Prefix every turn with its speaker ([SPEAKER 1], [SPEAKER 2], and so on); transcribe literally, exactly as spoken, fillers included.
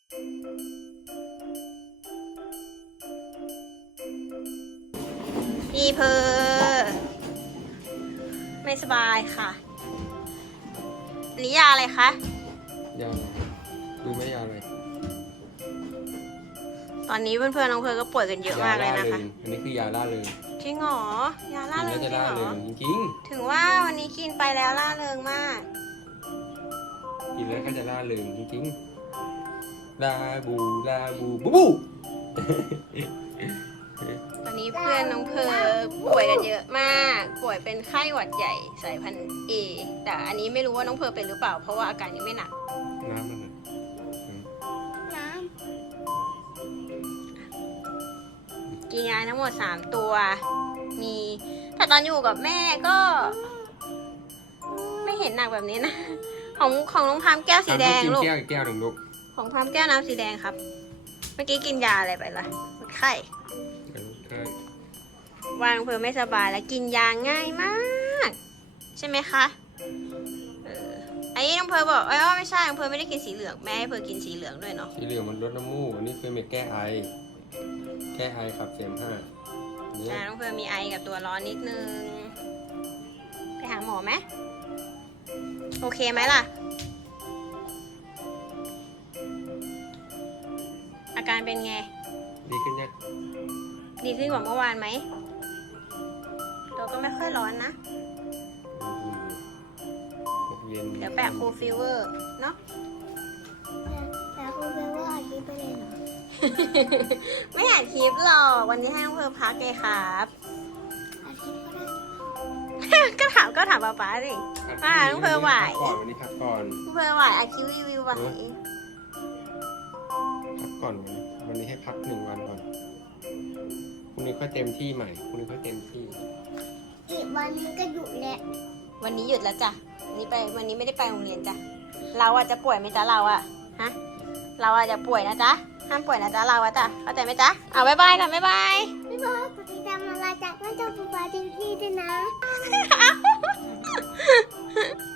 [SPEAKER 1] พี่เพอไม่สบายค่ะอันนี้ยาอะไรคะ
[SPEAKER 2] ยาดูไม่ยาเลย
[SPEAKER 1] ตอนนี้เพื่อนๆน้องเพอก็ป่วยกันเยอะมากเลยนะคะ
[SPEAKER 2] อันนี้คือยาล่าเริง
[SPEAKER 1] จริงเหรอยาล่าเริงจริงเหรอ
[SPEAKER 2] จริง
[SPEAKER 1] ถึงว่าวันนี้กินไปแล้วล่าเริงมาก
[SPEAKER 2] กินแล้วก็จะล่าเริงจริงๆลาบูลาบูบูบู
[SPEAKER 1] ตอนนี้เพื่อนน้องเพอป่วยกันเยอะมาก ป่วยเป็นไข้หวัดใหญ่สายพันธุ์เอแต่อันนี้ไม่รู้ว่าน้องเพอเป็นหรือเปล่าเพราะว่าอาการนี้ไม่หนัก
[SPEAKER 2] น้ำมัน
[SPEAKER 1] น้ำกินยาทั้งหมดสามตัว มีแต่ตอนอยู่กับแม่ก็ ไม่เห็นหนักแบบนี้นะ ของของน้องพามแก้วสีแดงลูก
[SPEAKER 2] แก้วแก้วหนึ่งลูก
[SPEAKER 1] ของพามแก้วน้ำสีแดงครับ เมื่อกี้กินยาอะไรไปล่ะไข้วางเพื่อไม่สบายแล้วกินยาง่ายมาก ใช่ไหมคะเอออันนี้น้องเพอบอกเอ้ยว่าไม่ใช่น้องเพอไม่ได้กินสีเหลืองแม่ให้เพอกินสีเหลืองด้วยเนาะ
[SPEAKER 2] สีเหลืองมันลดน้ำมูกอันนี้คือเม็ดแก้ไอแก้ไอขับเสมหะ
[SPEAKER 1] อ่าน้องเพอมีไอกับตัวร้อนนิดนึงไปหาหมอไหมโอเคไหมล่ะอาการเป็นไง
[SPEAKER 2] ดีขึ้นยัง
[SPEAKER 1] ดีขึ้นกว่าเมื่อวานไหมตัวก็ไม่ค่อยร้อนนะเดี๋ยวแปะคูลฟิลเวอร์เนาะ
[SPEAKER 3] แปะคูลฟิลเวอร์อาทิตย์ไปเลยเหรอ
[SPEAKER 1] ไม่อยากคลิปหรอกวันนี้ให้น้องเพอพักไงครับ
[SPEAKER 3] อาทิตย์ก็ได้
[SPEAKER 1] ก็ถามก็ถามป๊าป๊าสิอ่าน้องเพอไหว
[SPEAKER 2] ก่อนวันนี้พักก่อน
[SPEAKER 1] น้องเพอไหวอาคิวรีวิวไหว
[SPEAKER 2] พักก่อนวันนี้วันนี้ให้พักหนึ่งวันก่อนพรุ่งนี้ค่อยเต็มที่ใหม่พรุ่งนี้ค่อยเต็มที่
[SPEAKER 3] อีกวันนึงก็หยุดแล้ว
[SPEAKER 1] วันนี้หยุดแล้วจ้ะวันนี้ไปวันนี้ไม่ได้ไปโรงเรียนจ้ะเราอะจะป่วยไหมจ๊ะเราอะฮะเราอะจะป่วยนะจ๊ะห้ามป่วยนะจ๊ะเราอะจ้ะเข้าใจไหมจ๊ะเอาบ๊ายบายค่ะบ๊ายบาย
[SPEAKER 3] ไม่บอกปฏิจำอะไรจากนั่นเจ้าปูปาทิ้งที่ด้วยนะ